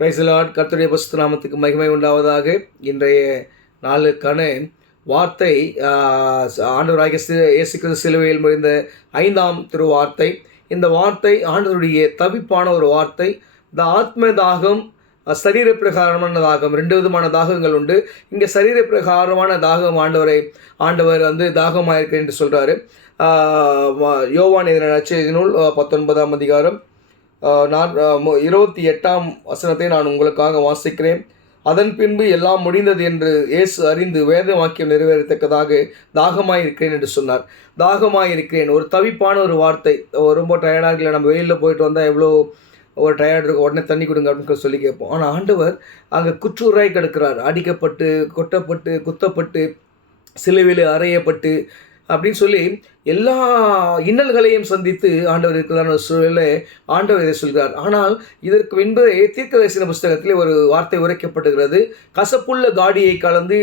Praise the Lord. கர்த்தருடைய பரிசுத்த நாமத்துக்கு மகிமை உண்டாவதாக. இன்றைய நாளுக்கான வார்த்தை ஆண்டவராகிய இயேசு கிறிஸ்து சிலுவையில் முடிந்த 5ஆம் திருவார்த்தை. இந்த வார்த்தை ஆண்டவருடைய தவிப்பான ஒரு வார்த்தை. இந்த ஆத்ம தாகம், சரீர பிரகாரமான தாகம், 2 விதமான தாகங்கள் உண்டு. இங்கே சரீர பிரகாரமான தாகம் ஆண்டவர் தாகமாயிருக்கிறேன் என்று சொல்கிறாரு. யோவான் எழுதின நற்செய்தி நூல் 19ஆம் அதிகாரம் 28ஆம் வசனத்தை நான் உங்களுக்காக வாசிக்கிறேன். அதன் பின்பு எல்லாம் முடிந்தது என்று இயேசு அறிந்து வேத வாக்கியம் நிறைவேறத்தக்கதாக தாகமாயிருக்கிறேன் என்று சொன்னார். தாகமாயிருக்கிறேன் ஒரு தவிப்பான ஒரு வார்த்தை. ரொம்ப டயர்டாக இருக்கல, நம்ம வெயிலில் போயிட்டு வந்தால் எவ்வளோ ஒரு டயர்டு இருக்கும், உடனே தண்ணி கொடுங்க அப்படின்னு சொல்லி கேட்போம். ஆனால் ஆண்டவர் அங்கே குற்றூராய் கிடக்கிறார். அடிக்கப்பட்டு, கொட்டப்பட்டு, குத்தப்பட்டு, சிலுவையில் அறையப்பட்டு அப்படின்னு சொல்லி எல்லா இன்னல்களையும் சந்தித்து ஆண்டவர் இருக்கிறதான சூழலில் ஆண்டவர் இதை சொல்கிறார். ஆனால் இதற்கு என்பதே தீர்க்கதரிசன புஸ்தகத்தில் ஒரு வார்த்தை உரைக்கப்படுகிறது. கசப்புள்ள காடியை கலந்து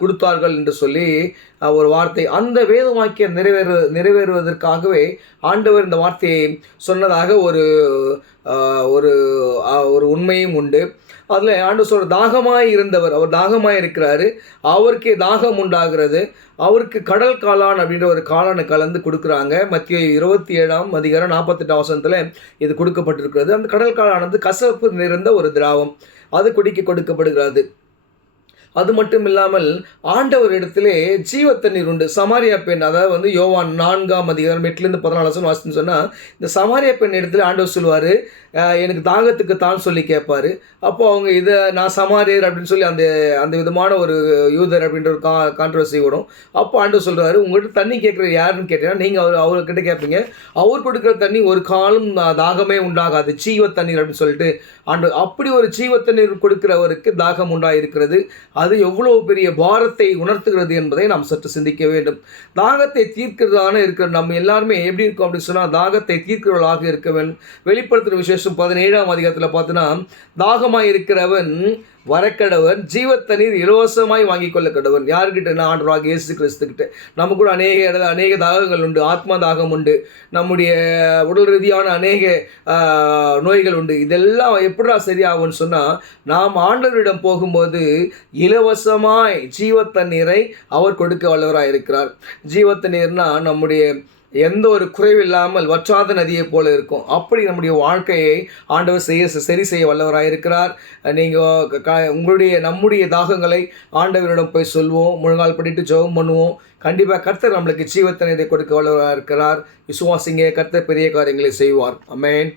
கொடுத்தார்கள் என்று சொல்லி ஒரு வார்த்தை. அந்த வேத வாக்கியம் நிறைவேறுவதற்காகவே ஆண்டவர் இந்த வார்த்தையை சொன்னதாக ஒரு உண்மையும் உண்டு. அதில் ஆண்டு சொல்கிற தாகமாய் இருந்தவர், அவர் தாகமாய் இருக்கிறாரு, அவருக்கே தாகம் உண்டாகிறது. அவருக்கு கடல் காளான் அப்படின்ற ஒரு காளானை கலந்து கொடுக்குறாங்க. மத்திய 27ஆம் அதிகாரம் 48ஆம் வசனத்தில் இது கொடுக்கப்பட்டிருக்கிறது. அந்த கடல் காளானது கசப்பு நிறைந்த ஒரு திராவம், அது கொடுக்கப்படுகிறது. அது மட்டும் இல்லாமல் ஆண்டவர் இடத்திலே ஜீவ தண்ணீர் உண்டு. சமாரியா பெண், அதாவது யோவான் 4ஆம் அதிகாரம் 8-14 வாசின்னு சொன்னால், இந்த சமாரியா பெண் இடத்துல ஆண்டவர் சொல்லுவார், எனக்கு தாகத்துக்கு தான் சொல்லி கேட்பார். அப்போது அவங்க இதை நான் சமாரியர் அப்படின்னு சொல்லி அந்த விதமான ஒரு யூதர் அப்படின்ற ஒரு கான்ட்ரவர்சி வரும். அப்போ ஆண்டவர் சொல்கிறாரு, உங்கள்கிட்ட தண்ணி கேட்குற யாருன்னு கேட்டீங்கன்னா நீங்கள் அவர்கிட்ட கேட்பீங்க, அவர் கொடுக்குற தண்ணி ஒரு காலம் தாகமே உண்டாகாது, ஜீவ தண்ணீர் அப்படின்னு சொல்லிட்டு ஆண்டவர் அப்படி ஒரு ஜீவ தண்ணீர் கொடுக்கிறவருக்கு தாகம் உண்டாயிருக்கிறது. அது எவ்வளோ பெரிய பாரத்தை உணர்த்துகிறது என்பதை நாம் சற்று சிந்திக்க வேண்டும். தாகத்தை இருக்கிற நம்ம எல்லாருமே எப்படி இருக்கோம் அப்படின்னு சொன்னால், தாகத்தை தீர்க்கிறவர்களாக இருக்க வேண்டும். வெளிப்படுத்துகிற விசேஷம் 17ஆம் அதிகாரத்தில் பார்த்தோன்னா, தாகமாக இருக்கிறவன் வரக்கடவன், ஜீவத்தண்ணீர் இலவசமாய் வாங்கி கொள்ள கடவன். யாருக்கிட்ட? ஆண்டவராகிய இயேசு கிறிஸ்துக்கிட்ட. நம்ம கூட அநேக தாகங்கள் உண்டு. ஆத்ம தாகம் உண்டு, நம்முடைய உடல் ரீதியான அநேக நோய்கள் உண்டு. இதெல்லாம் எப்படா சரியாகும்னு சொன்னால், நாம் ஆண்டவரிடம் போகும்போது இலவசமாய் ஜீவத்தண்ணீரை அவர் கொடுக்க வல்லவராக இருக்கிறார். ஜீவத்தண்ணீர்னால் நம்முடைய எந்த ஒரு குறைவில்லாமல் வற்றாத நதியை போல இருக்கும். அப்படி நம்முடைய வாழ்க்கையை ஆண்டவர் சரி செய்ய வல்லவராக இருக்கிறார். நீங்கள் நம்முடைய தாகங்களை ஆண்டவரிடம் போய் சொல்வோம், முழங்கால் படிட்டு ஜெபம் பண்ணுவோம். கண்டிப்பாக கர்த்தர் நம்மளுக்கு ஜீவத்தண்ணீரை கொடுக்க வல்லவராக இருக்கிறார். விசுவாசிங்க, கர்த்தர் பெரிய காரியங்களை செய்வார். ஆமென்.